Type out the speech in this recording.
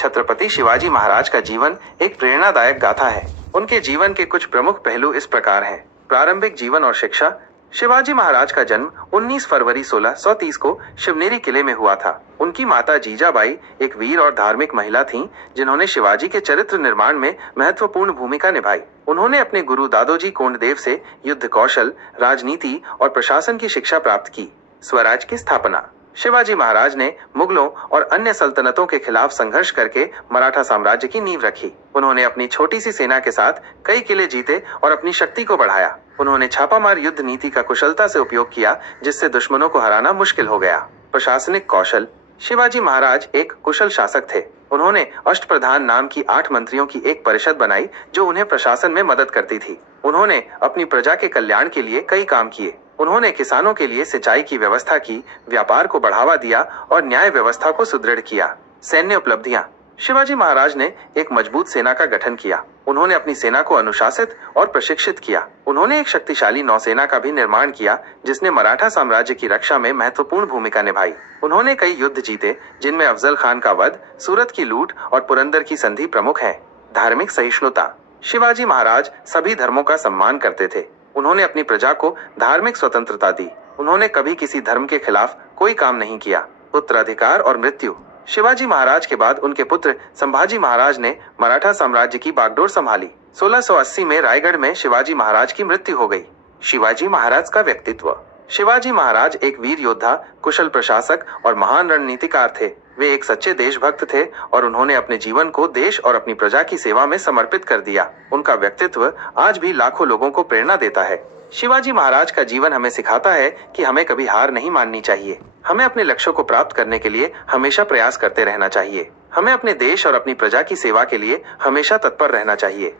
छत्रपति शिवाजी महाराज का जीवन एक प्रेरणादायक गाथा है। उनके जीवन के कुछ प्रमुख पहलू इस प्रकार हैं। प्रारंभिक जीवन और शिक्षा। शिवाजी महाराज का जन्म 19 फरवरी 1630 को शिवनेरी किले में हुआ था। उनकी माता जीजाबाई एक वीर और धार्मिक महिला थीं, जिन्होंने शिवाजी के चरित्र निर्माण में महत्वपूर्ण भूमिका निभाई। उन्होंने अपने गुरु दादोजी कोंडदेव से युद्ध कौशल, राजनीति और प्रशासन की शिक्षा प्राप्त की। स्वराज की स्थापना। शिवाजी महाराज ने मुगलों और अन्य सल्तनतों के खिलाफ संघर्ष करके मराठा साम्राज्य की नींव रखी। उन्होंने अपनी छोटी सी सेना के साथ कई किले जीते और अपनी शक्ति को बढ़ाया। उन्होंने छापामार युद्ध नीति का कुशलता से उपयोग किया, जिससे दुश्मनों को हराना मुश्किल हो गया। प्रशासनिक कौशल। शिवाजी महाराज एक कुशल शासक थे। उन्होंने अष्टप्रधान नाम की 8 मंत्रियों की एक परिषद बनाई, जो उन्हें प्रशासन में मदद करती थी। उन्होंने अपनी प्रजा के कल्याण के लिए कई काम किए। उन्होंने किसानों के लिए सिंचाई की व्यवस्था की, व्यापार को बढ़ावा दिया और न्याय व्यवस्था को सुदृढ़ किया। सैन्य उपलब्धियां। शिवाजी महाराज ने एक मजबूत सेना का गठन किया। उन्होंने अपनी सेना को अनुशासित और प्रशिक्षित किया। उन्होंने एक शक्तिशाली नौसेना का भी निर्माण किया, जिसने मराठा साम्राज्य की रक्षा में महत्वपूर्ण भूमिका निभाई। उन्होंने कई युद्ध जीते, जिनमें अफजल खान का वध, सूरत की लूट और पुरंदर की संधि प्रमुख हैं। धार्मिक सहिष्णुता। शिवाजी महाराज सभी धर्मों का सम्मान करते थे। उन्होंने अपनी प्रजा को धार्मिक स्वतंत्रता दी। उन्होंने कभी किसी धर्म के खिलाफ कोई काम नहीं किया। उत्तराधिकार और मृत्यु। शिवाजी महाराज के बाद उनके पुत्र संभाजी महाराज ने मराठा साम्राज्य की बागडोर संभाली। 1680 में रायगढ़ में शिवाजी महाराज की मृत्यु हो गई। शिवाजी महाराज का व्यक्तित्व। शिवाजी महाराज एक वीर योद्धा, कुशल प्रशासक और महान रणनीतिकार थे। वे एक सच्चे देशभक्त थे और उन्होंने अपने जीवन को देश और अपनी प्रजा की सेवा में समर्पित कर दिया। उनका व्यक्तित्व आज भी लाखों लोगों को प्रेरणा देता है। शिवाजी महाराज का जीवन हमें सिखाता है कि हमें कभी हार नहीं माननी चाहिए। हमें अपने लक्ष्यों को प्राप्त करने के लिए हमेशा प्रयास करते रहना चाहिए। हमें अपने देश और अपनी प्रजा की सेवा के लिए हमेशा तत्पर रहना चाहिए।